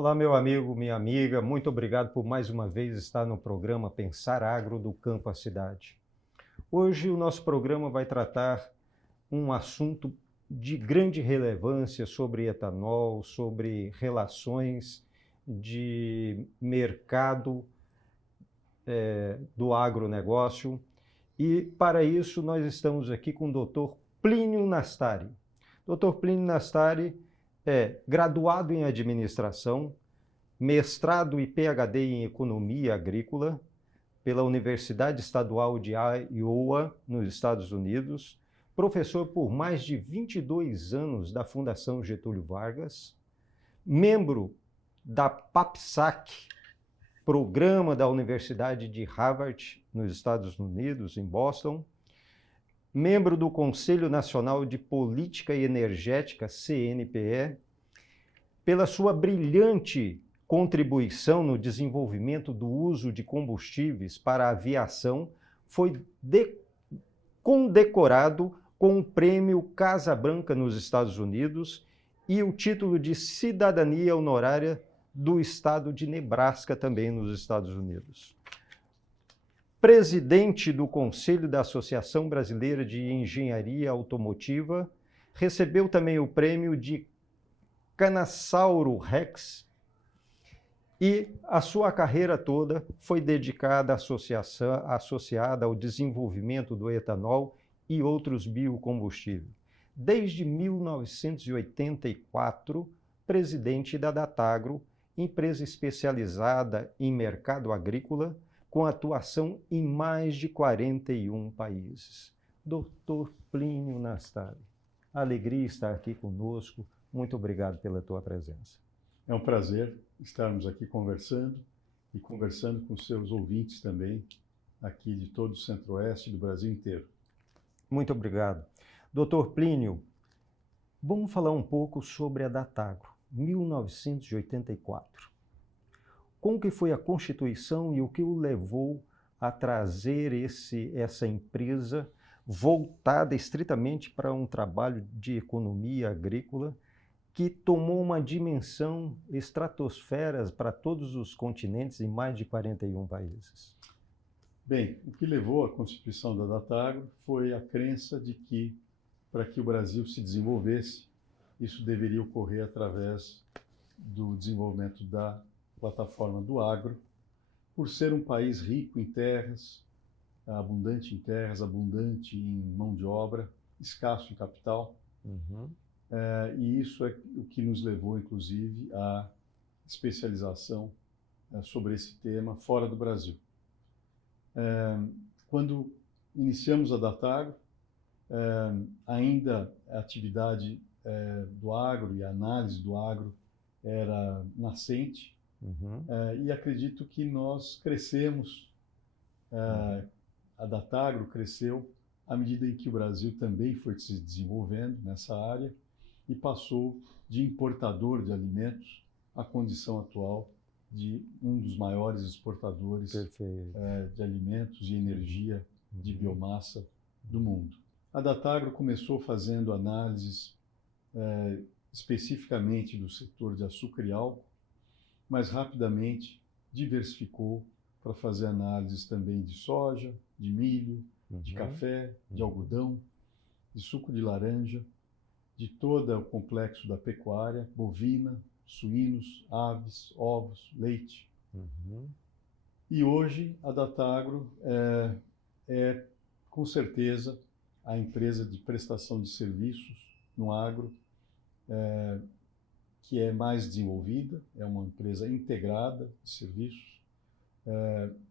Olá, meu amigo, minha amiga, muito obrigado por mais uma vez estar no programa Pensar Agro do Campo à Cidade. Hoje o nosso programa vai tratar um assunto de grande relevância sobre etanol, sobre relações de mercado do agronegócio. E para isso nós estamos aqui com o Dr. Plínio Nastari. Dr. Plínio Nastari é graduado em administração, mestrado e PhD em economia agrícola pela Universidade Estadual de Iowa, nos Estados Unidos, professor por mais de 22 anos da Fundação Getúlio Vargas, membro da PAPSAC, programa da Universidade de Harvard, nos Estados Unidos, em Boston, membro do Conselho Nacional de Política e Energética, CNPE, pela sua brilhante contribuição no desenvolvimento do uso de combustíveis para a aviação, foi condecorado com o Prêmio Casa Branca nos Estados Unidos e o título de cidadania honorária do estado de Nebraska, também nos Estados Unidos. Presidente do Conselho da Associação Brasileira de Engenharia Automotiva, recebeu também o prêmio de Canassauro Rex, e a sua carreira toda foi dedicada associada ao desenvolvimento do etanol e outros biocombustíveis. Desde 1984, presidente da Datagro, empresa especializada em mercado agrícola, com atuação em mais de 41 países. Dr. Plínio Nastari, alegria estar aqui conosco. Muito obrigado pela tua presença. É um prazer estarmos aqui conversando com seus ouvintes também, aqui de todo o Centro-Oeste do Brasil inteiro. Muito obrigado. Dr. Plínio, vamos falar um pouco sobre a Datagro, 1984. Como que foi a Constituição e o que o levou a trazer essa empresa voltada estritamente para um trabalho de economia agrícola que tomou uma dimensão estratosfera para todos os continentes em mais de 41 países? Bem, o que levou à constituição da Datagro foi a crença de que, para que o Brasil se desenvolvesse, isso deveria ocorrer através do desenvolvimento da plataforma do agro, por ser um país rico em terras, abundante em mão de obra, escasso em capital. Uhum. E isso é o que nos levou, inclusive, à especialização sobre esse tema fora do Brasil. Quando iniciamos a Datagro, ainda a atividade do agro e a análise do agro era nascente. Uhum. E acredito que nós crescemos, a Datagro cresceu à medida em que o Brasil também foi se desenvolvendo nessa área e passou de importador de alimentos à condição atual de um dos maiores exportadores de alimentos e energia de biomassa do mundo. A Datagro começou fazendo análises especificamente do setor de açúcar e álcool, mas rapidamente diversificou para fazer análises também de soja, de milho, de café, de algodão, de suco de laranja, de todo o complexo da pecuária, bovina, suínos, aves, ovos, leite. E hoje a Datagro é com certeza a empresa de prestação de serviços no agro que é mais desenvolvida, é uma empresa integrada de serviços.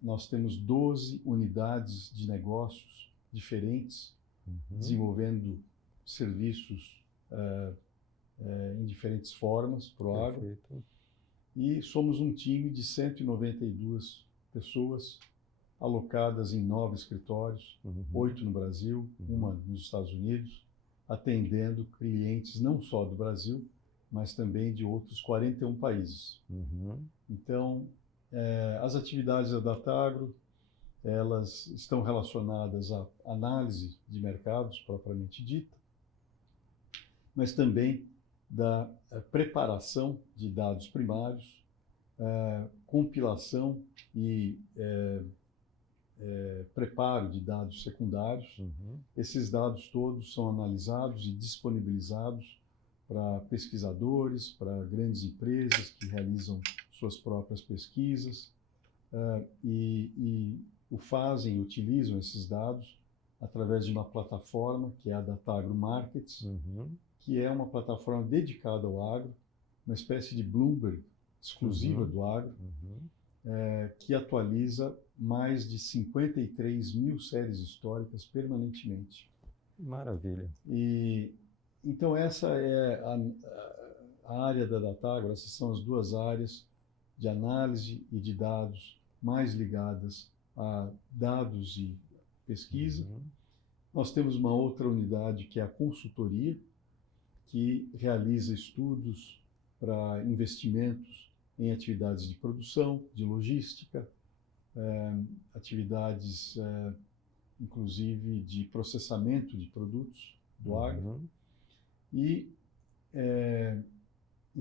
Nós temos 12 unidades de negócios diferentes, desenvolvendo serviços em diferentes formas para o agro. E somos um time de 192 pessoas alocadas em 9 escritórios, 8 no Brasil, uma nos Estados Unidos, atendendo clientes não só do Brasil, mas também de outros 41 países. Então, as atividades da Datagro, elas estão relacionadas à análise de mercados propriamente dita, mas também da preparação de dados primários, compilação e preparo de dados secundários. Uhum. Esses dados todos são analisados e disponibilizados para pesquisadores, para grandes empresas que realizam suas próprias pesquisas e utilizam esses dados através de uma plataforma que é a Datagro Markets, Uhum. que é uma plataforma dedicada ao agro, uma espécie de Bloomberg exclusiva do agro, que atualiza mais de 53 mil séries históricas permanentemente. Maravilha. E então essa é a área da Datagro, essas são as duas áreas de análise e de dados mais ligadas a dados e pesquisa. Uhum. Nós temos uma outra unidade que é a consultoria, que realiza estudos para investimentos em atividades de produção, de logística, atividades, inclusive, de processamento de produtos do agro. E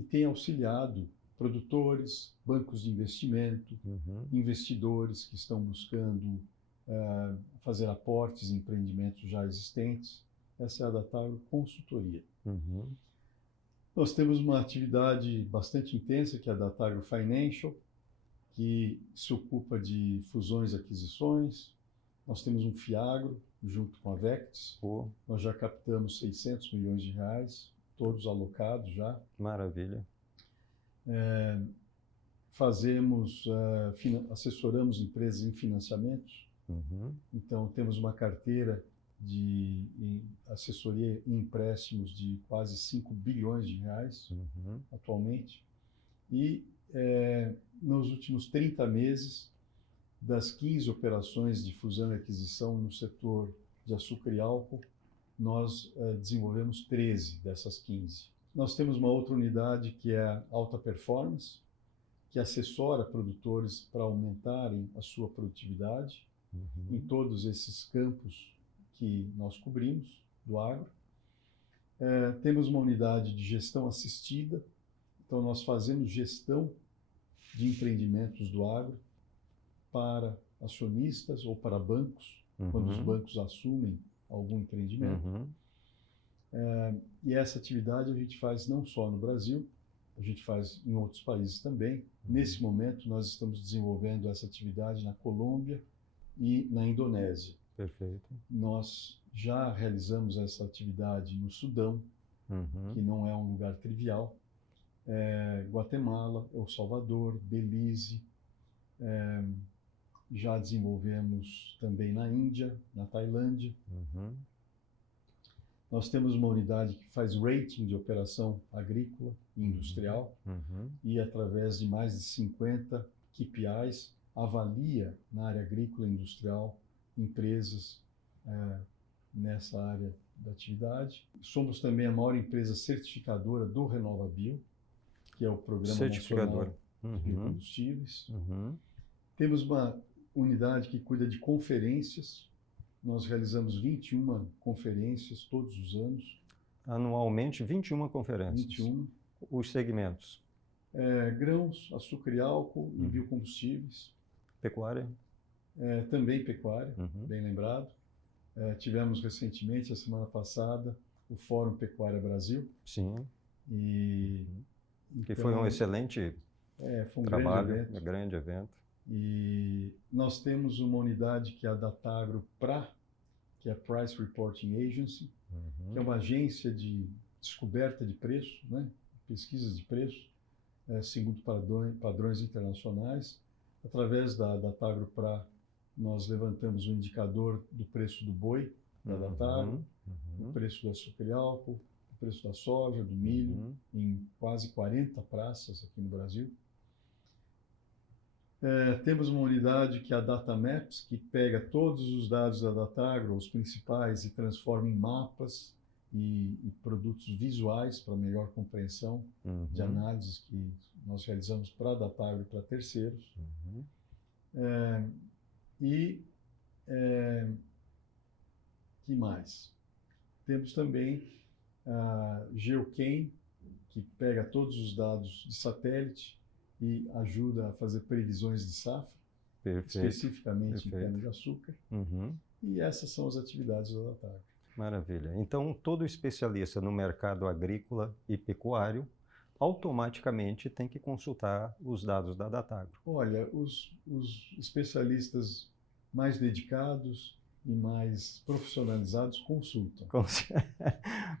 tem auxiliado produtores, bancos de investimento, investidores que estão buscando fazer aportes em empreendimentos já existentes. Essa é a Datagro Consultoria. Nós temos uma atividade bastante intensa, que é a Datagro Financial, que se ocupa de fusões e aquisições. Nós temos um FIAGRO, junto com a Vectis. Nós já captamos 600 milhões de reais, todos alocados já. Maravilha. Assessoramos empresas em financiamentos. Então, temos uma carteira de assessoria e empréstimos de quase 5 bilhões de reais atualmente. E nos últimos 30 meses, das 15 operações de fusão e aquisição no setor de açúcar e álcool, nós desenvolvemos 13 dessas 15. Nós temos uma outra unidade que é a Alta Performance, que assessora produtores para aumentarem a sua produtividade em todos esses campos que nós cobrimos do agro. Temos uma unidade de gestão assistida, então nós fazemos gestão de empreendimentos do agro para acionistas ou para bancos, quando os bancos assumem algum empreendimento. E essa atividade a gente faz não só no Brasil, a gente faz em outros países também. Nesse momento, nós estamos desenvolvendo essa atividade na Colômbia e na Indonésia. Perfeito. Nós já realizamos essa atividade no Sudão, que não é um lugar trivial, Guatemala, El Salvador, Belize, já desenvolvemos também na Índia, na Tailândia. Nós temos uma unidade que faz rating de operação agrícola e industrial e, através de mais de 50 KPIs, avalia na área agrícola e industrial empresas nessa área da atividade. Somos também a maior empresa certificadora do RenovaBio, que é o Programa Nacional de Biocombustíveis. Temos uma unidade que cuida de conferências. Nós realizamos 21 conferências todos os anos. Anualmente, 21 conferências. 21. Os segmentos? Grãos, açúcar e álcool e biocombustíveis. Pecuária? Também pecuária, bem lembrado. Tivemos recentemente, a semana passada, o Fórum Pecuária Brasil. Sim. Que então, foi um excelente foi um trabalho, grande evento. E nós temos uma unidade que é a Datagro PRA, que é a Price Reporting Agency, que é uma agência de descoberta de preço, né? Pesquisas de preço, segundo padrões internacionais. Através da Datagro PRA, nós levantamos o indicador do preço do boi, da Datagro, o preço do açúcar e álcool, o preço da soja, do milho, em quase 40 praças aqui no Brasil. Temos uma unidade que é a Data Maps, que pega todos os dados da Datagro, os principais, e transforma em mapas e produtos visuais para melhor compreensão de análises que nós realizamos para a Datagro e para terceiros. Que mais? Temos também a Geochem, que pega todos os dados de satélite e ajuda a fazer previsões de safra, especificamente em cana-de-açúcar. E essas são as atividades da Datagro. Maravilha. Então, todo especialista no mercado agrícola e pecuário automaticamente tem que consultar os dados da Datagro. Olha, os especialistas mais dedicados e mais profissionalizados consultam.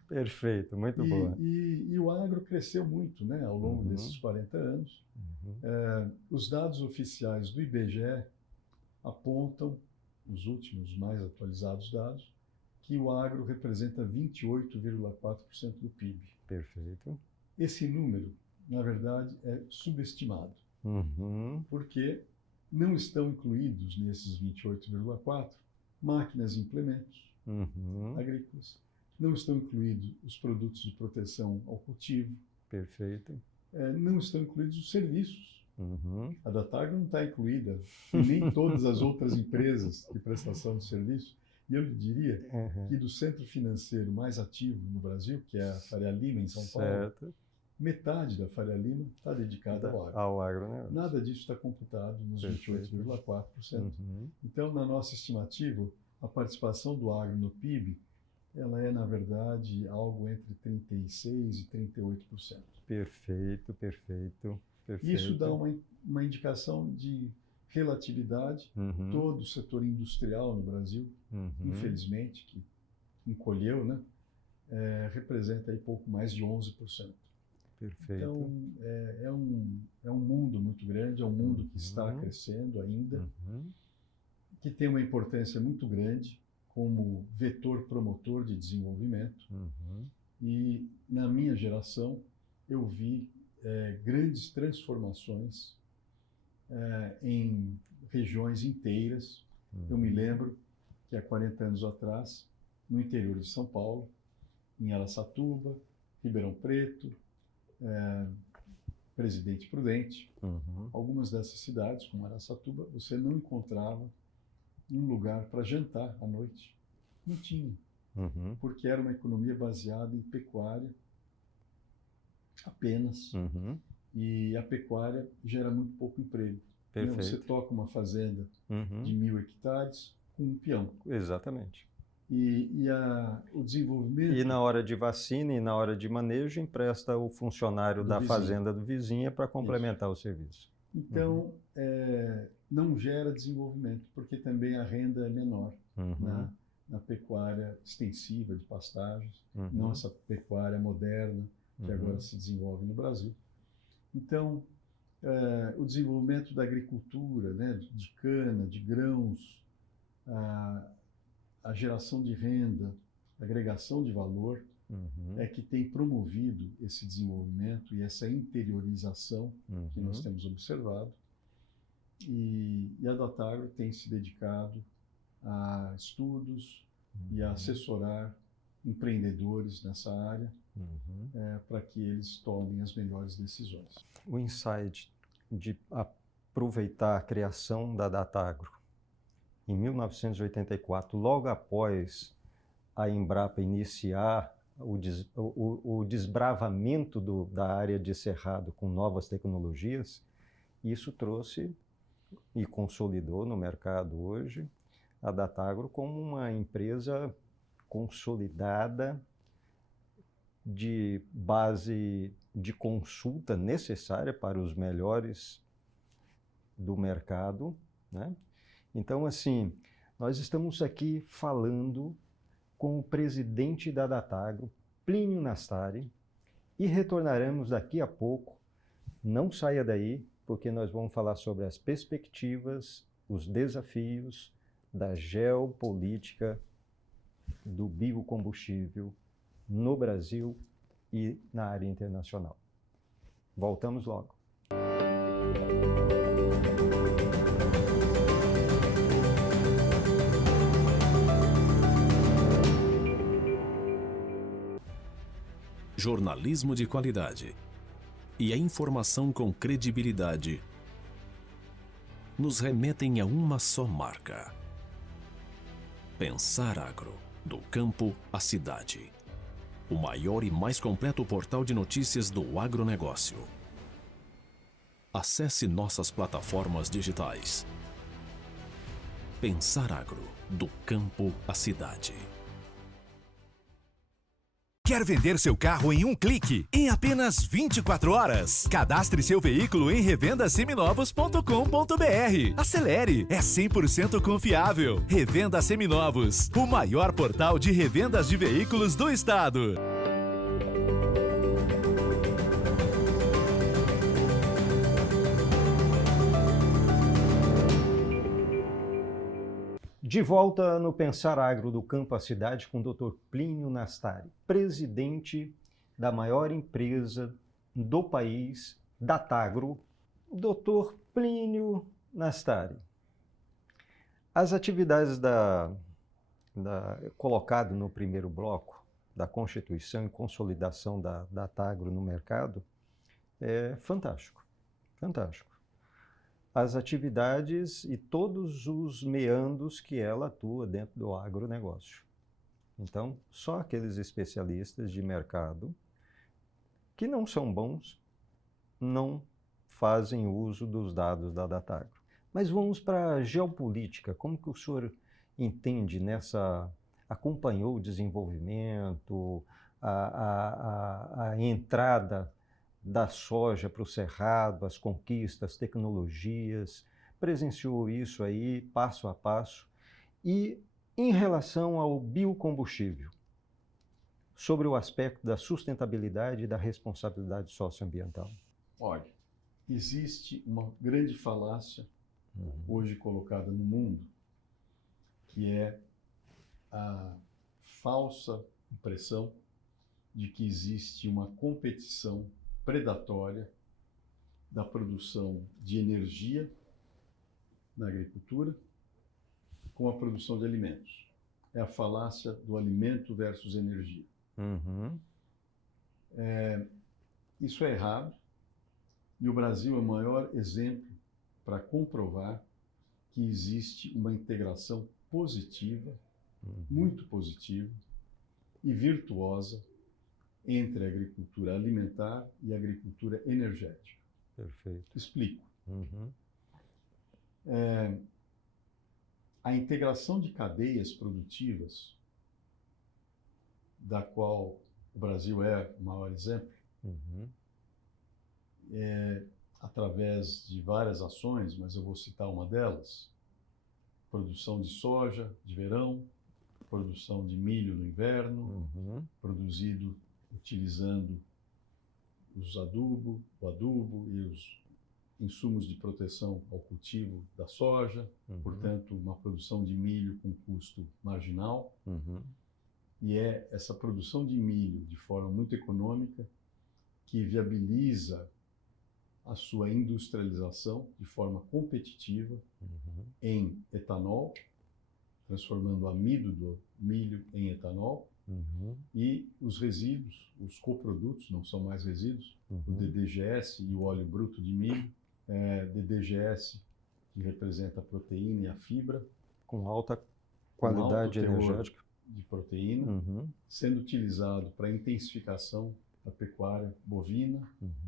Perfeito, muito boa. E o agro cresceu muito, né, ao longo desses 40 anos. Os dados oficiais do IBGE apontam, os últimos mais atualizados dados, que o agro representa 28,4% do PIB. Perfeito. Esse número, na verdade, é subestimado, porque não estão incluídos nesses 28,4% máquinas e implementos agrícolas, não estão incluídos os produtos de proteção ao cultivo, perfeito, não estão incluídos os serviços. A Datagro não está incluída, e nem todas as outras empresas de prestação de serviço. E eu lhe diria que do centro financeiro mais ativo no Brasil, que é a Faria Lima, em São Paulo, metade da Faria Lima está dedicada ao agro. Né? Nada disso está computado nos 28,4%. Então, na nossa estimativa, a participação do agro no PIB, ela é, na verdade, algo entre 36% e 38%. Perfeito, perfeito, perfeito. Isso dá uma indicação de relatividade. Todo o setor industrial no Brasil, infelizmente, que encolheu, né, representa aí pouco mais de 11%. Perfeito. Então, é um mundo muito grande, é um mundo que está crescendo ainda, que tem uma importância muito grande como vetor promotor de desenvolvimento. E, na minha geração, eu vi grandes transformações em regiões inteiras. Eu me lembro que há 40 anos atrás, no interior de São Paulo, em Araçatuba, Ribeirão Preto, Presidente Prudente, algumas dessas cidades, como Araçatuba, você não encontrava um lugar para jantar à noite. Não tinha, porque era uma economia baseada em pecuária apenas, e a pecuária gera muito pouco emprego. Você toca uma fazenda de 1.000 hectares com um peão. Exatamente. O desenvolvimento... E na hora de vacina e na hora de manejo, empresta o funcionário da fazenda do vizinho para complementar o serviço. Então, não gera desenvolvimento, porque também a renda é menor na pecuária extensiva de pastagens, não essa pecuária moderna que agora se desenvolve no Brasil. Então, o desenvolvimento da agricultura, né, de cana, de grãos, a geração de renda, a agregação de valor, é que tem promovido esse desenvolvimento e essa interiorização que nós temos observado. E a Datagro tem se dedicado a estudos e a assessorar empreendedores nessa área para que eles tomem as melhores decisões. O insight de aproveitar a criação da Datagro em 1984, logo após a Embrapa iniciar o desbravamento da área de cerrado com novas tecnologias, isso trouxe e consolidou no mercado hoje a Datagro como uma empresa consolidada de base de consulta necessária para os melhores do mercado, né? Então, assim, nós estamos aqui falando com o presidente da Datagro, Plínio Nastari, e retornaremos daqui a pouco. Não saia daí, porque nós vamos falar sobre as perspectivas, os desafios da geopolítica do biocombustível no Brasil e na área internacional. Voltamos logo. Jornalismo de qualidade e a informação com credibilidade nos remetem a uma só marca: Pensar Agro, do campo à cidade. o maior e mais completo portal de notícias do agronegócio. Acesse nossas plataformas digitais. Pensar Agro, do campo à cidade. Quer vender seu carro em um clique? Em apenas 24 horas. Cadastre seu veículo em revendasseminovos.com.br. Acelere, é 100% confiável. Revenda Seminovos, o maior portal de revendas de veículos do estado. De volta no Pensar Agro do Campo à Cidade com o Dr. Plínio Nastari, presidente da maior empresa do país, Datagro. Dr. Plínio Nastari, as atividades colocado no primeiro bloco da Constituição e consolidação da Datagro no mercado é fantástico, fantástico. As atividades e todos os meandros que ela atua dentro do agronegócio. Então, só aqueles especialistas de mercado que não são bons não fazem uso dos dados da Datagro. Mas vamos para a geopolítica. Como que o senhor entende acompanhou o desenvolvimento, a entrada da soja para o cerrado, as conquistas, tecnologias, presenciou isso aí passo a passo. E em relação ao biocombustível, sobre o aspecto da sustentabilidade e da responsabilidade socioambiental? Olha, existe uma grande falácia hoje colocada no mundo, que é a falsa impressão de que existe uma competição predatória da produção de energia na agricultura com a produção de alimentos. É a falácia do alimento versus energia. Isso é errado e o Brasil é o maior exemplo para comprovar que existe uma integração positiva, muito positiva e virtuosa entre a agricultura alimentar e a agricultura energética. Perfeito. Explico. A integração de cadeias produtivas, da qual o Brasil é o maior exemplo, através de várias ações, mas eu vou citar uma delas: produção de soja de verão, produção de milho no inverno, produzido utilizando o adubo e os insumos de proteção ao cultivo da soja, portanto, uma produção de milho com custo marginal. E é essa produção de milho de forma muito econômica que viabiliza a sua industrialização de forma competitiva em etanol, transformando o amido do milho em etanol, e os resíduos, os coprodutos, não são mais resíduos, o DDGS e o óleo bruto de milho, DDGS, que representa a proteína e a fibra, com alta qualidade energética de proteína, sendo utilizado para a intensificação da pecuária bovina,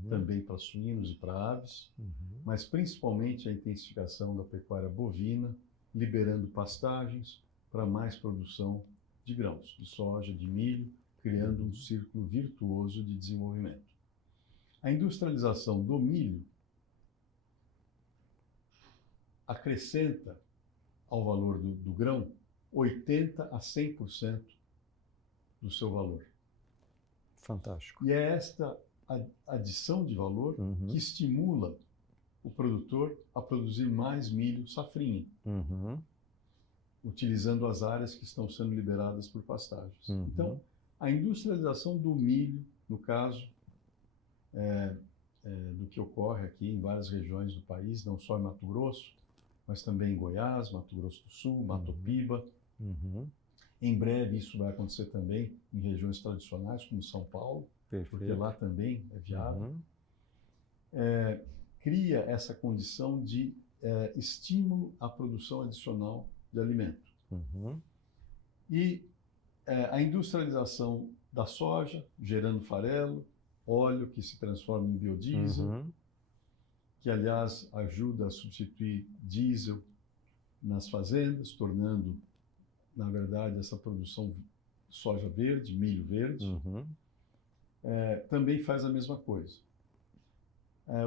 também para suínos e para aves, mas principalmente a intensificação da pecuária bovina, liberando pastagens para mais produção de grãos, de soja, de milho, criando um círculo virtuoso de desenvolvimento. A industrialização do milho acrescenta ao valor do grão 80% a 100% do seu valor. Fantástico. E é esta adição de valor que estimula o produtor a produzir mais milho safrinha, utilizando as áreas que estão sendo liberadas por pastagens. Então, a industrialização do milho, no caso do que ocorre aqui em várias regiões do país, não só em Mato Grosso, mas também em Goiás, Mato Grosso do Sul, Mato Piba. Em breve isso vai acontecer também em regiões tradicionais, como São Paulo, porque lá também é viável. Cria essa condição de estímulo à produção adicional de alimento. E a industrialização da soja, gerando farelo, óleo que se transforma em biodiesel, que, aliás, ajuda a substituir diesel nas fazendas, tornando, na verdade, essa produção soja verde, milho verde. Também faz a mesma coisa.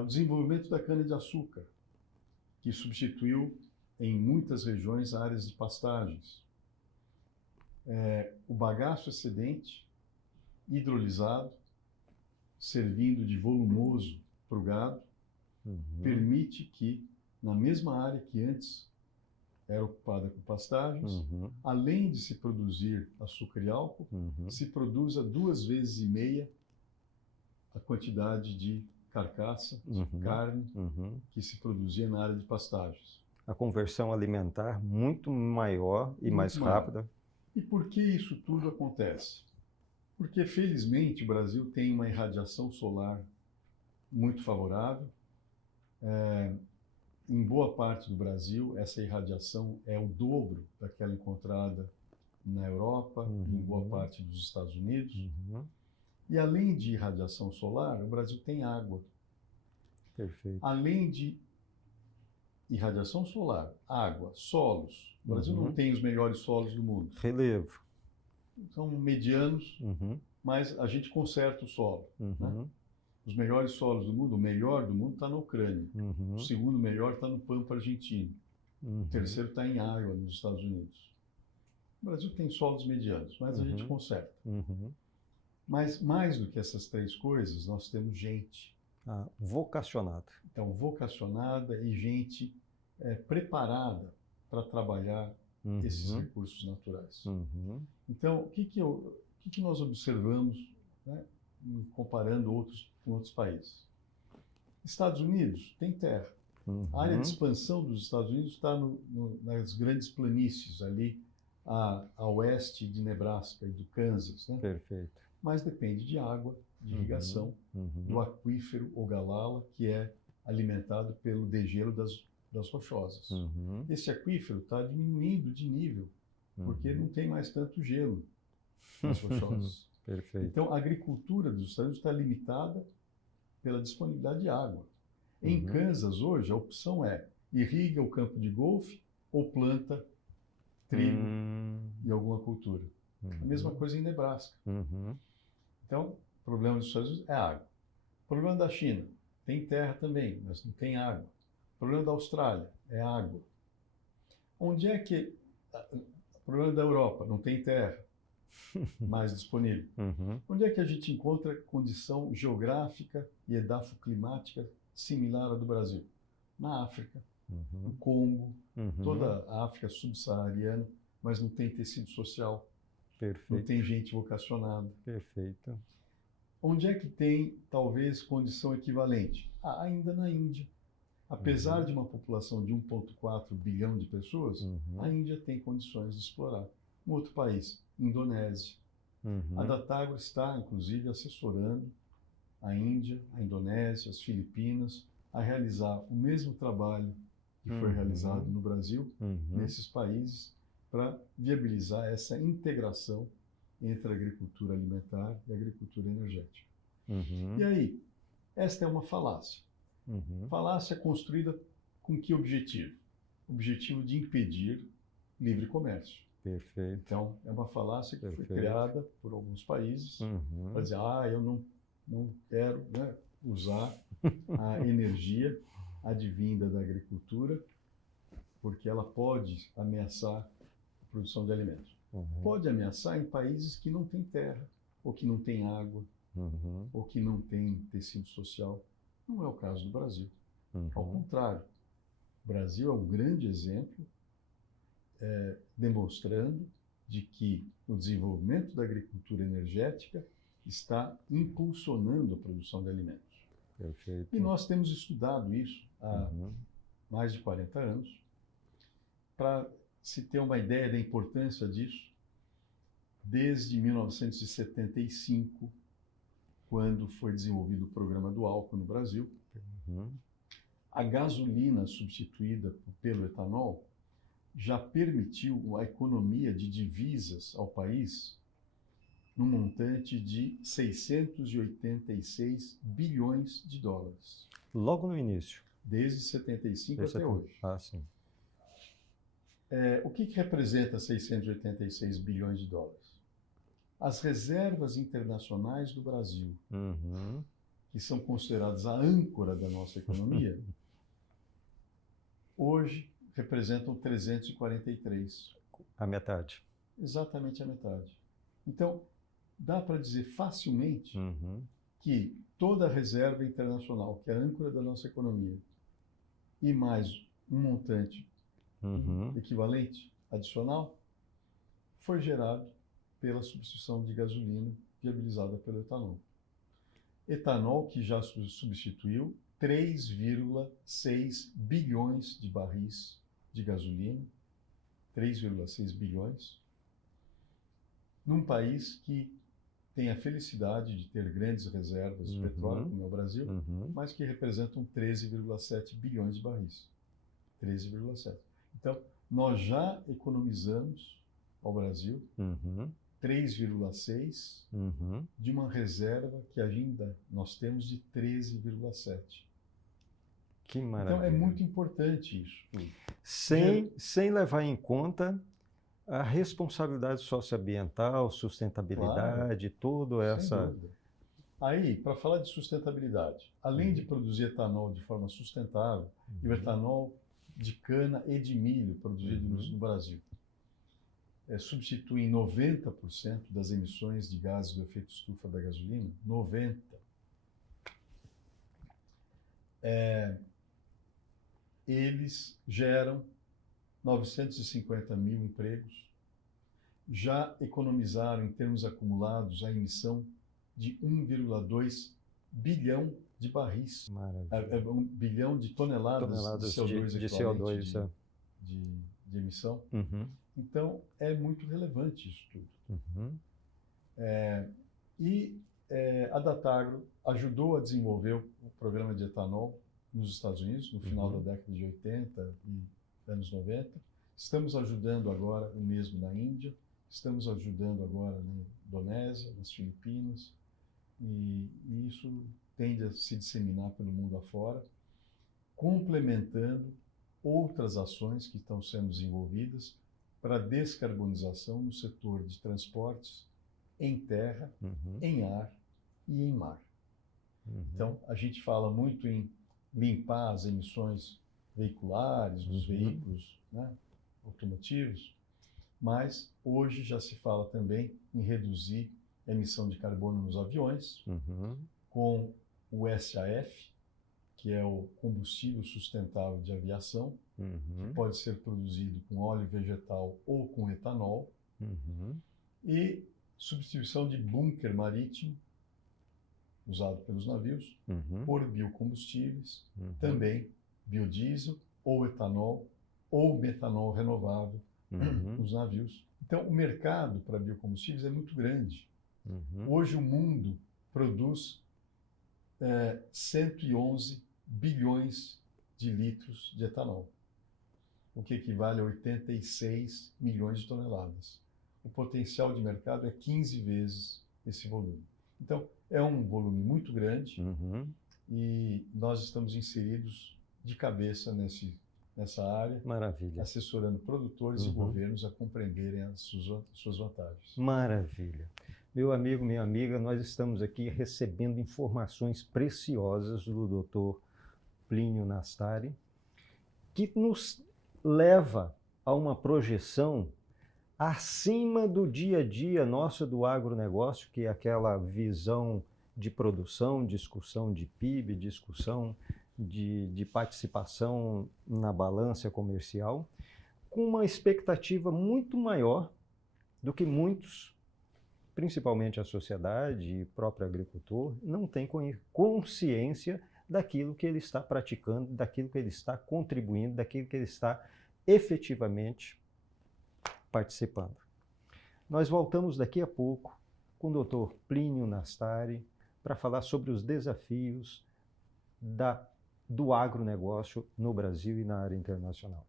O desenvolvimento da cana-de-açúcar, que substituiu em muitas regiões áreas de pastagens. O bagaço excedente, hidrolisado, servindo de volumoso para o gado, permite que, na mesma área que antes era ocupada com pastagens, além de se produzir açúcar e álcool, se produza 2,5 vezes a quantidade de carcaça, carne, que se produzia na área de pastagens. A conversão alimentar muito maior e mais rápida. E por que isso tudo acontece? Porque, felizmente, o Brasil tem uma irradiação solar muito favorável. Em boa parte do Brasil, essa irradiação é o dobro daquela encontrada na Europa, em boa parte dos Estados Unidos. E, além de irradiação solar, o Brasil tem água. Perfeito. Além de irradiação solar, água, solos. O Brasil não tem os melhores solos do mundo. Relevo. São medianos, mas a gente conserta o solo. Né? Os melhores solos do mundo, o melhor do mundo está na Ucrânia. O segundo melhor está no Pampa argentino. O terceiro está em Iowa, nos Estados Unidos. O Brasil tem solos medianos, mas a gente conserta. Mas mais do que essas 3 coisas, nós temos gente. Vocacionada. Então, vocacionada e gente preparada para trabalhar esses recursos naturais. Então, o que nós observamos, né, comparando com outros países? Estados Unidos tem terra. A área de expansão dos Estados Unidos está nas grandes planícies, ali a oeste de Nebraska e do Kansas. Né? Perfeito. Mas depende de água, de irrigação, do aquífero Ogallala, que é alimentado pelo degelo das rochosas. Esse aquífero está diminuindo de nível, porque não tem mais tanto gelo nas rochosas. Perfeito. Então, a agricultura dos Estados Unidos está limitada pela disponibilidade de água. Em Kansas, hoje, a opção é irriga o campo de golfe ou planta trigo e alguma cultura. A mesma coisa em Nebraska. Então, o problema dos Estados Unidos é água. O problema da China, tem terra também, mas não tem água. O problema da Austrália é água. Onde é que... O problema da Europa, não tem terra mais disponível. Onde é que a gente encontra condição geográfica e edafoclimática similar à do Brasil? Na África, no Congo, toda a África subsaariana, mas não tem tecido social. Perfeito. Não tem gente vocacionada. Perfeito. Onde é que tem, talvez, condição equivalente? Ainda na Índia. Apesar de uma população de 1,4 bilhão de pessoas, a Índia tem condições de explorar. Um outro país, Indonésia. A Datagro está, inclusive, assessorando a Índia, a Indonésia, as Filipinas, a realizar o mesmo trabalho que foi realizado no Brasil, nesses países, para viabilizar essa integração entre a agricultura alimentar e a agricultura energética. E aí, esta é uma falácia. Falácia construída com que objetivo? Objetivo de impedir livre comércio. Perfeito. Então, é uma falácia que foi criada por alguns países para dizer, eu não quero, né, usar a energia advinda da agricultura, porque ela pode ameaçar a produção de alimentos. Pode ameaçar em países que não têm terra, ou que não têm água, ou que não têm tecido social. Não é o caso do Brasil. Ao contrário, o Brasil é um grande exemplo demonstrando de que o desenvolvimento da agricultura energética está impulsionando a produção de alimentos. Perfeito. E nós temos estudado isso há mais de 40 anos. Para se ter uma ideia da importância disso, desde 1975, quando foi desenvolvido o programa do álcool no Brasil, a gasolina substituída pelo etanol já permitiu a economia de divisas ao país no montante de 686 bilhões de dólares. Logo no início. Desde 75 até hoje. Ah, sim. O que representa 686 bilhões de dólares? As reservas internacionais do Brasil, que são consideradas a âncora da nossa economia, hoje representam 343. A metade. Exatamente a metade. Então, dá para dizer facilmente que toda a reserva internacional, que é a âncora da nossa economia, e mais um montante equivalente, adicional, foi gerado pela substituição de gasolina viabilizada pelo etanol. Etanol que já substituiu 3,6 bilhões de barris de gasolina, 3,6 bilhões, num país que tem a felicidade de ter grandes reservas de petróleo, como é o Brasil, mas que representam 13,7 bilhões de barris. 13,7. Então, nós já economizamos ao Brasil 3,6 de uma reserva que ainda nós temos de 13,7. Que maravilha. Então, é muito importante isso. Sem levar em conta a responsabilidade socioambiental, sustentabilidade, tudo essa... Sem dúvida. Aí, para falar de sustentabilidade, além de produzir etanol de forma sustentável, e o etanol de cana e de milho produzido no Brasil substitui 90% das emissões de gases do efeito estufa da gasolina, 90%. Eles geram 950 mil empregos, já economizaram em termos acumulados a emissão de 1,2 bilhão de barris, 1 bilhão de toneladas de CO2 de emissão. Então, é muito relevante isso tudo. A Datagro ajudou a desenvolver o programa de etanol nos Estados Unidos, no final da década de 80 e anos 90. Estamos ajudando agora o mesmo na Índia, estamos ajudando agora na Indonésia, nas Filipinas, e isso tende a se disseminar pelo mundo afora, complementando outras ações que estão sendo desenvolvidas para a descarbonização no setor de transportes em terra, em ar e em mar. Então, a gente fala muito em limpar as emissões veiculares, dos veículos, né, automotivos, mas hoje já se fala também em reduzir a emissão de carbono nos aviões, com o SAF, que é o combustível sustentável de aviação, que pode ser produzido com óleo vegetal ou com etanol, e substituição de bunker marítimo, usado pelos navios, por biocombustíveis, também biodiesel, ou etanol, ou metanol renovável nos navios. Então, o mercado para biocombustíveis é muito grande. Hoje o mundo produz 111 bilhões de litros de etanol, o que equivale a 86 milhões de toneladas. O potencial de mercado é 15 vezes esse volume. Então, é um volume muito grande e nós estamos inseridos de cabeça nessa área, maravilha, assessorando produtores e governos a compreenderem as suas vantagens. Maravilha. Meu amigo, minha amiga, nós estamos aqui recebendo informações preciosas do Dr. Plínio Nastari, que nos leva a uma projeção acima do dia a dia nosso do agronegócio, que é aquela visão de produção, discussão de PIB, discussão de participação na balança comercial, com uma expectativa muito maior do que muitos, principalmente a sociedade e o próprio agricultor, não tem consciência daquilo que ele está praticando, daquilo que ele está contribuindo, daquilo que ele está efetivamente participando. Nós voltamos daqui a pouco com o Dr. Plínio Nastari para falar sobre os desafios do agronegócio no Brasil e na área internacional.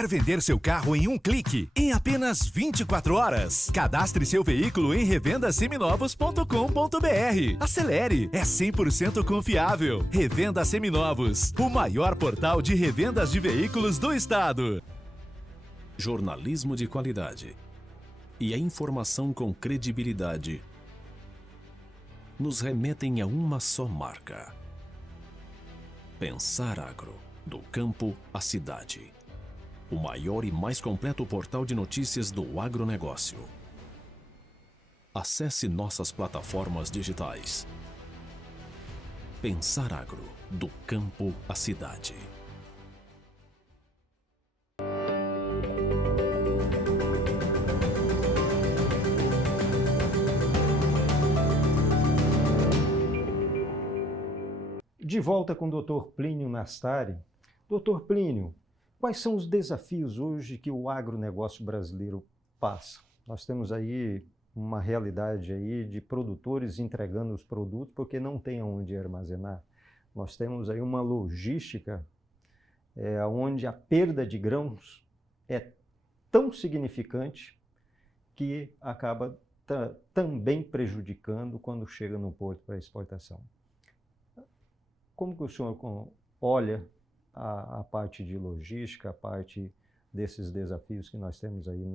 Quer vender seu carro em um clique, em apenas 24 horas? Cadastre seu veículo em revendaseminovos.com.br. Acelere, é 100% confiável. Revenda Seminovos, o maior portal de revendas de veículos do estado. Jornalismo de qualidade e a informação com credibilidade nos remetem a uma só marca. Pensar Agro, do campo à cidade. O maior e mais completo portal de notícias do agronegócio. Acesse nossas plataformas digitais. Pensar Agro, do campo à cidade. De volta com o Dr. Plínio Nastari. Dr. Plínio, quais são os desafios hoje que o agronegócio brasileiro passa? Nós temos aí uma realidade aí de produtores entregando os produtos porque não tem onde armazenar. Nós temos aí uma logística onde a perda de grãos é tão significante que acaba também prejudicando quando chega no porto para exportação. Como que o senhor olha a parte de logística, a parte desses desafios que nós temos aí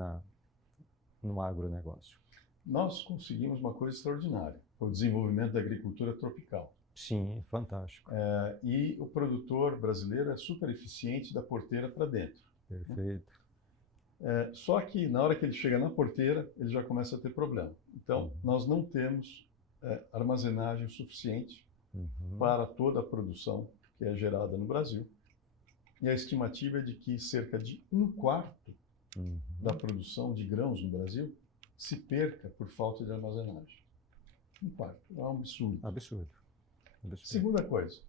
no agronegócio? Nós conseguimos uma coisa extraordinária, o desenvolvimento da agricultura tropical. Sim, fantástico. E o produtor brasileiro é super eficiente da porteira para dentro. Perfeito. Só que na hora que ele chega na porteira, ele já começa a ter problema. Então, nós não temos armazenagem suficiente para toda a produção que é gerada no Brasil. E a estimativa é de que cerca de 1/4 da produção de grãos no Brasil se perca por falta de armazenagem. 1/4. É um absurdo. Absurdo. Segunda coisa,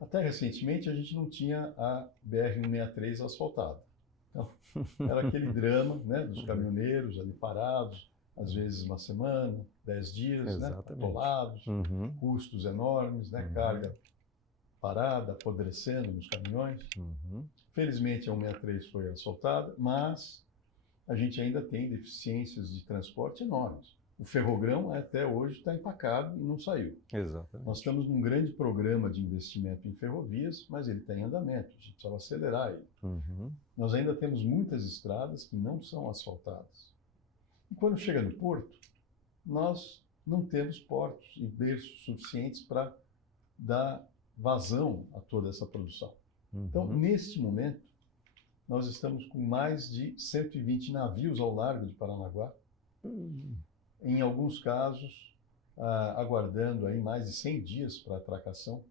até recentemente a gente não tinha a BR-163 asfaltada. Então, era aquele drama, né, dos caminhoneiros ali parados, às vezes uma semana, 10 dias, né, atolados, custos enormes, né, carga parada, apodrecendo nos caminhões. Felizmente a 163 foi asfaltada, mas a gente ainda tem deficiências de transporte enormes. O ferrogrão até hoje está empacado e não saiu. Exatamente. Nós estamos num grande programa de investimento em ferrovias, mas ele está em andamento, a gente precisava acelerar ele. Nós ainda temos muitas estradas que não são asfaltadas. E quando chega no porto, nós não temos portos e berços suficientes para dar vazão a toda essa produção. Então, neste momento, nós estamos com mais de 120 navios ao largo de Paranaguá, em alguns casos, aguardando aí mais de 100 dias para atracação,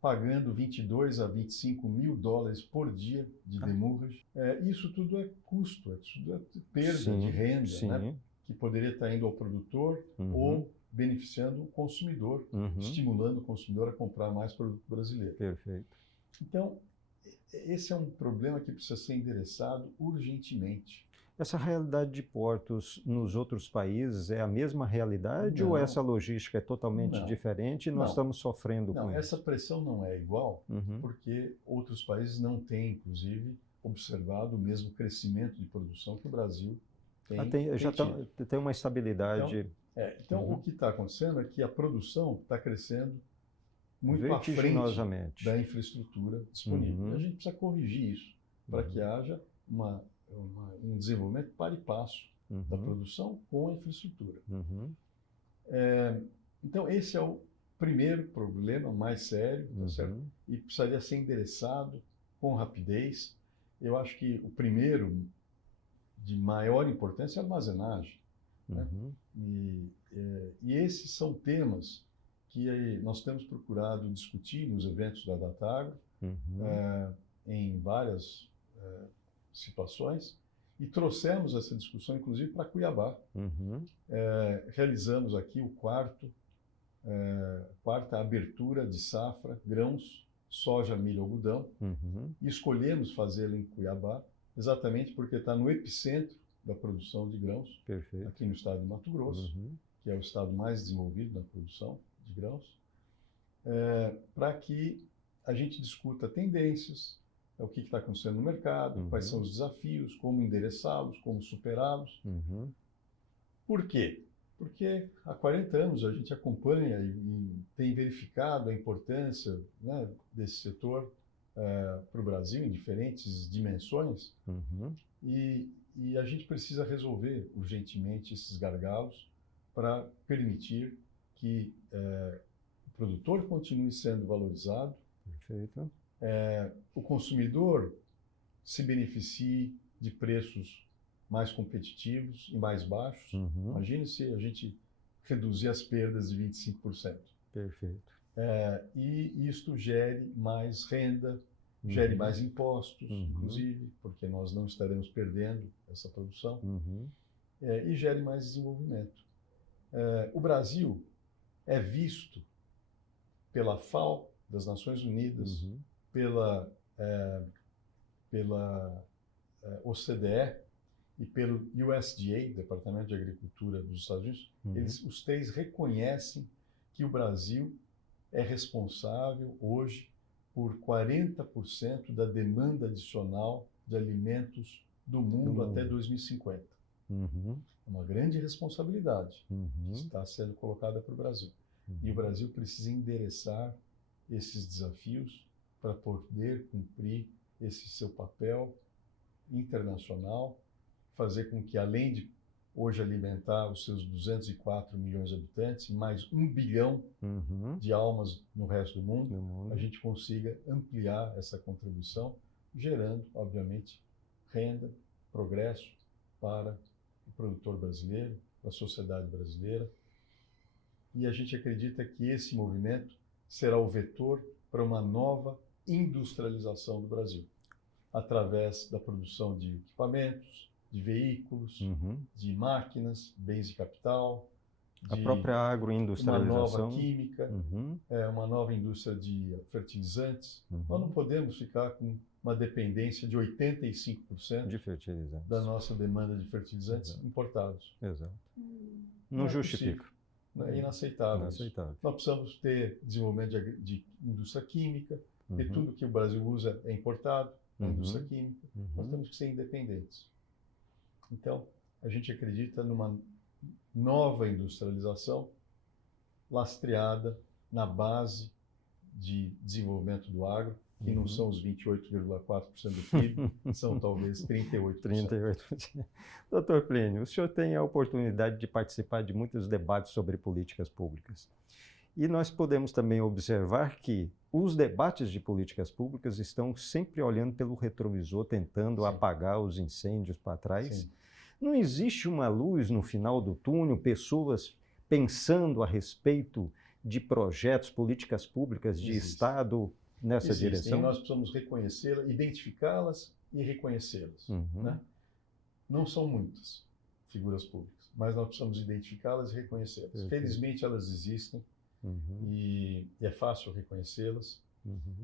pagando 22 a 25 mil dólares por dia de demurrage. Isso tudo é custo, isso tudo é perda de renda, né, que poderia estar indo ao produtor ou beneficiando o consumidor, estimulando o consumidor a comprar mais produto brasileiro. Perfeito. Então, esse é um problema que precisa ser endereçado urgentemente. Essa realidade de portos nos outros países é a mesma realidade Não. ou essa logística é totalmente diferente e nós estamos sofrendo com isso? Essa pressão não é igual, porque outros países não têm, inclusive, observado o mesmo crescimento de produção que o Brasil tem. Já tem uma estabilidade. Então o que está acontecendo é que a produção está crescendo muito à frente da infraestrutura disponível. E a gente precisa corrigir isso para que haja um desenvolvimento para e passo da produção com a infraestrutura. Então esse é o primeiro problema mais sério, tá certo? E precisaria ser endereçado com rapidez. Eu acho que o primeiro de maior importância é a armazenagem. Né? E esses são temas que nós temos procurado discutir nos eventos da Datagro, em várias situações, e trouxemos essa discussão, inclusive, para Cuiabá. Realizamos aqui o quarta abertura de safra, grãos, soja, milho, algodão, e escolhemos fazê-lo em Cuiabá, exatamente porque está no epicentro da produção de grãos, aqui no estado de Mato Grosso, que é o estado mais desenvolvido na produção de grãos, para que a gente discuta tendências, o que está acontecendo no mercado, quais são os desafios, como endereçá-los, como superá-los. Por quê? Porque há 40 anos a gente acompanha e tem verificado a importância, né, desse setor para o Brasil em diferentes dimensões, e a gente precisa resolver urgentemente esses gargalos para permitir que o produtor continue sendo valorizado, Perfeito. O consumidor se beneficie de preços mais competitivos e mais baixos. Imagine se a gente reduzir as perdas de 25%. Perfeito. E isto gere mais renda, gere mais impostos, inclusive, porque nós não estaremos perdendo essa produção, e gere mais desenvolvimento. O Brasil é visto pela FAO, das Nações Unidas, pela OCDE e pelo USDA, Departamento de Agricultura dos Estados Unidos. Os três reconhecem que o Brasil é responsável hoje por 40% da demanda adicional de alimentos do mundo até 2050. É uma grande responsabilidade que está sendo colocada para o Brasil. E o Brasil precisa endereçar esses desafios para poder cumprir esse seu papel internacional, fazer com que, além de hoje alimentar os seus 204 milhões de habitantes, mais 1 bilhão de almas no resto do mundo, a gente consiga ampliar essa contribuição, gerando, obviamente, renda, progresso para o produtor brasileiro, para a sociedade brasileira. E a gente acredita que esse movimento será o vetor para uma nova industrialização do Brasil, através da produção de equipamentos, de veículos, de máquinas, bens de capital, a própria agroindustrialização, uma nova química, uma nova indústria de fertilizantes. Nós não podemos ficar com uma dependência de 85% de fertilizantes, da nossa demanda de fertilizantes importados. Exato. Não justifica. É inaceitável. Inaceitável. Nós precisamos ter desenvolvimento de indústria química, porque tudo que o Brasil usa é importado na indústria química. Nós temos que ser independentes. Então, a gente acredita numa nova industrialização lastreada na base de desenvolvimento do agro, que não são os 28,4% do PIB, são talvez 38%. 38%. Doutor Plínio, o senhor tem a oportunidade de participar de muitos debates sobre políticas públicas. E nós podemos também observar que os debates de políticas públicas estão sempre olhando pelo retrovisor, tentando apagar os incêndios para trás. Sim. Não existe uma luz no final do túnel, pessoas pensando a respeito de projetos, políticas públicas de Estado nessa direção? E nós precisamos reconhecê-las, identificá-las e reconhecê-las. Né? Não são muitas figuras públicas, mas nós precisamos identificá-las e reconhecê-las. Perfeito. Felizmente elas existem e é fácil reconhecê-las,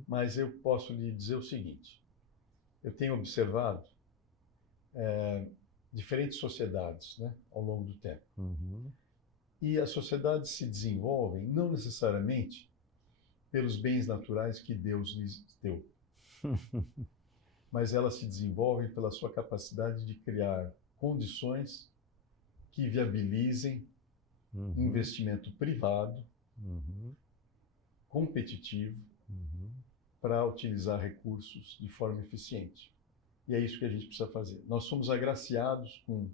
mas eu posso lhe dizer o seguinte: eu tenho observado diferentes sociedades, né, ao longo do tempo. E as sociedades se desenvolvem não necessariamente pelos bens naturais que Deus lhes deu, mas elas se desenvolvem pela sua capacidade de criar condições que viabilizem investimento privado, competitivo, para utilizar recursos de forma eficiente. E é isso que a gente precisa fazer. Nós somos agraciados com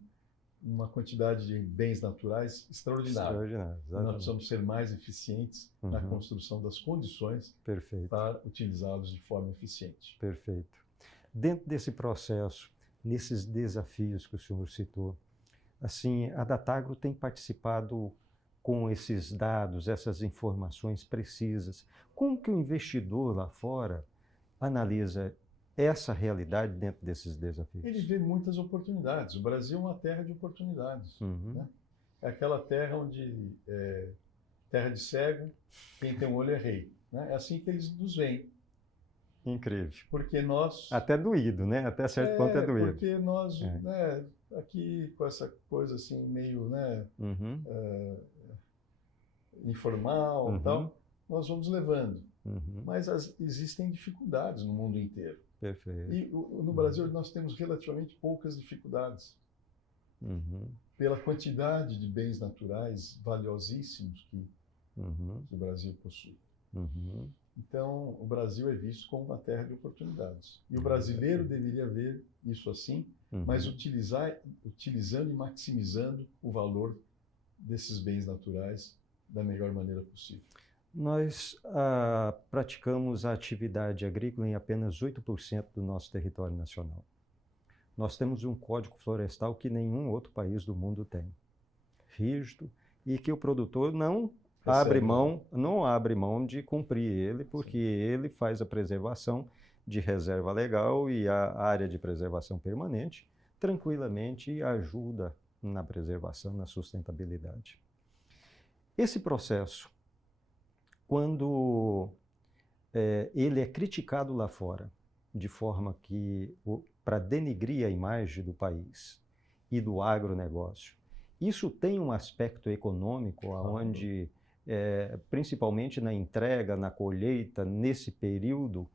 uma quantidade de bens naturais extraordinária. Nós precisamos ser mais eficientes na construção das condições para utilizá-los de forma eficiente. Perfeito. Dentro desse processo, nesses desafios que o senhor citou, assim, a Datagro tem participado com esses dados, essas informações precisas. Como que o investidor lá fora analisa essa realidade dentro desses desafios? Ele vê muitas oportunidades. O Brasil é uma terra de oportunidades. Né? É aquela terra onde terra de cego, quem tem um olho é rei. Né? É assim que eles nos veem. Incrível. Porque nós... Até doído, né? Até certo ponto é doído. Porque nós, né, aqui com essa coisa assim meio, né, informal e tal, nós vamos levando. mas existem dificuldades no mundo inteiro. Perfeito. E no Brasil nós temos relativamente poucas dificuldades. Pela quantidade de bens naturais valiosíssimos que o Brasil possui. Então, o Brasil é visto como uma terra de oportunidades. E o brasileiro deveria ver isso assim, mas utilizando e maximizando o valor desses bens naturais da melhor maneira possível. Nós praticamos a atividade agrícola em apenas 8% do nosso território nacional. Nós temos um código florestal que nenhum outro país do mundo tem, rígido, e que o produtor não abre mão de cumprir ele, porque ele faz a preservação de reserva legal e a área de preservação permanente tranquilamente ajuda na preservação, na sustentabilidade. Esse processo, quando ele é criticado lá fora, de forma que, para denigrir a imagem do país e do agronegócio, isso tem um aspecto econômico, onde, principalmente na entrega, na colheita, nesse período,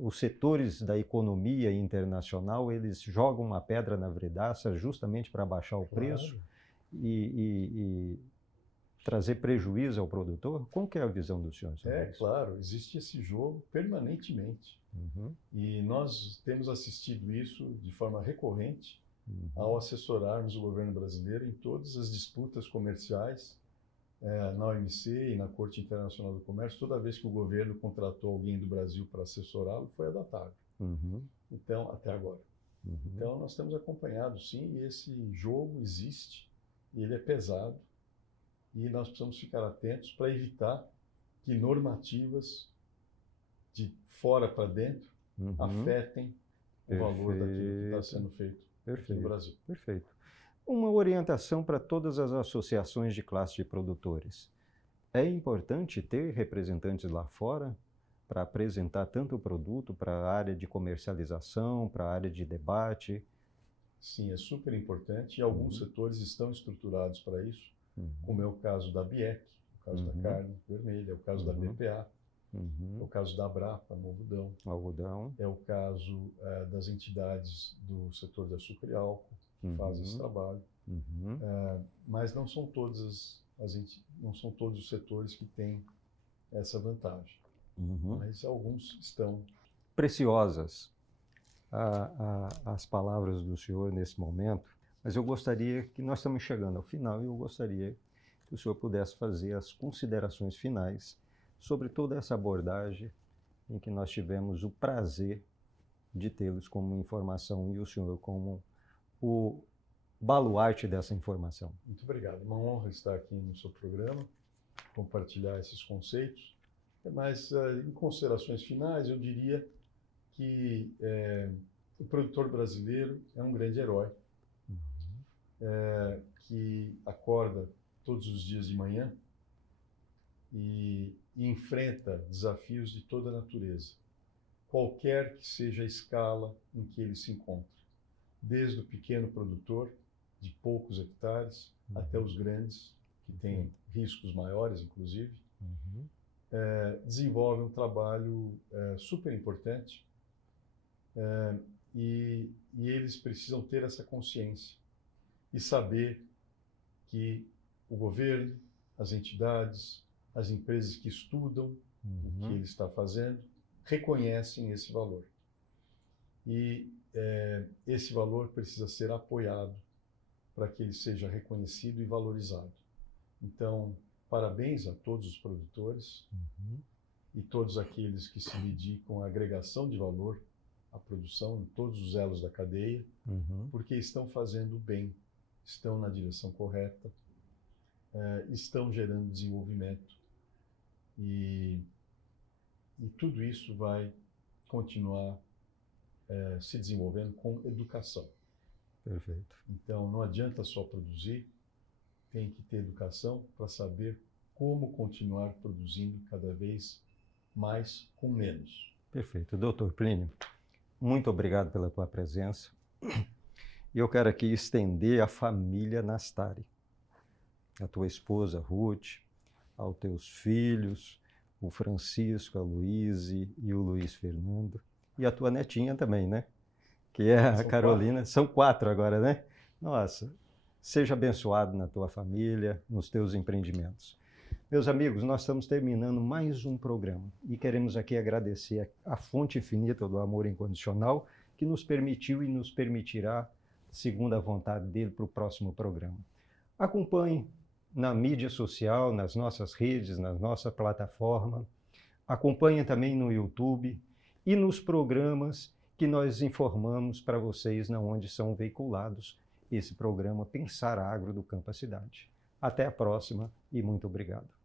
os setores da economia internacional, eles jogam uma pedra na veredaça justamente para baixar o preço e trazer prejuízo ao produtor? Qual que é a visão do senhor sobre isso? Claro, existe esse jogo permanentemente. E nós temos assistido isso de forma recorrente ao assessorarmos o governo brasileiro em todas as disputas comerciais na OMC e na Corte Internacional do Comércio. Toda vez que o governo contratou alguém do Brasil para assessorá-lo, foi adotado. Então, até agora. Então, nós temos acompanhado, sim, e esse jogo existe, e ele é pesado, e nós precisamos ficar atentos para evitar que normativas de fora para dentro afetem o valor daquilo que está sendo feito aqui no Brasil. Perfeito. Uma orientação para todas as associações de classe de produtores. É importante ter representantes lá fora para apresentar tanto o produto para a área de comercialização, para a área de debate? Sim, é super importante, e alguns setores estão estruturados para isso, como é o caso da BIEC, o caso da carne vermelha, é o caso da BPA, é o caso da Abrapa, no algodão, é o caso das entidades do setor de açúcar e álcool, que fazem esse trabalho, mas não são todos os setores que têm essa vantagem, mas alguns estão. Preciosas as palavras do senhor nesse momento, mas eu gostaria que nós estamos chegando ao final e eu gostaria que o senhor pudesse fazer as considerações finais sobre toda essa abordagem em que nós tivemos o prazer de tê-los como informação e o senhor como o baluarte dessa informação. Muito obrigado. Uma honra estar aqui no seu programa, compartilhar esses conceitos. Mas, em considerações finais, eu diria que o produtor brasileiro é um grande herói, que acorda todos os dias de manhã e enfrenta desafios de toda a natureza, qualquer que seja a escala em que ele se encontra, desde o pequeno produtor de poucos hectares até os grandes, que têm riscos maiores, inclusive, desenvolve um trabalho super importante, e eles precisam ter essa consciência e saber que o governo, as entidades, as empresas que estudam o que ele está fazendo, reconhecem esse valor. E esse valor precisa ser apoiado para que ele seja reconhecido e valorizado. Então, parabéns a todos os produtores e todos aqueles que se dedicam à agregação de valor à produção em todos os elos da cadeia, porque estão fazendo o bem, estão na direção correta, estão gerando desenvolvimento e tudo isso vai continuar se desenvolvendo com educação. Perfeito. Então, não adianta só produzir, tem que ter educação para saber como continuar produzindo cada vez mais com menos. Perfeito. Doutor Plínio, muito obrigado pela tua presença. E eu quero aqui estender a família Nastari. a tua esposa Ruth, aos teus filhos, o Francisco, a Luíse e o Luiz Fernando, e a tua netinha também, né? Que é a Carolina. 4. São 4 agora, né? Nossa, seja abençoado na tua família, nos teus empreendimentos. Meus amigos, nós estamos terminando mais um programa e queremos aqui agradecer a fonte infinita do amor incondicional que nos permitiu e nos permitirá, segundo a vontade dele, para o próximo programa. Acompanhe na mídia social, nas nossas redes, na nossa plataforma. Acompanhe também no YouTube e nos programas que nós informamos para vocês na onde são veiculados esse programa Pensar Agro do Campo à Cidade. Até a próxima e muito obrigado.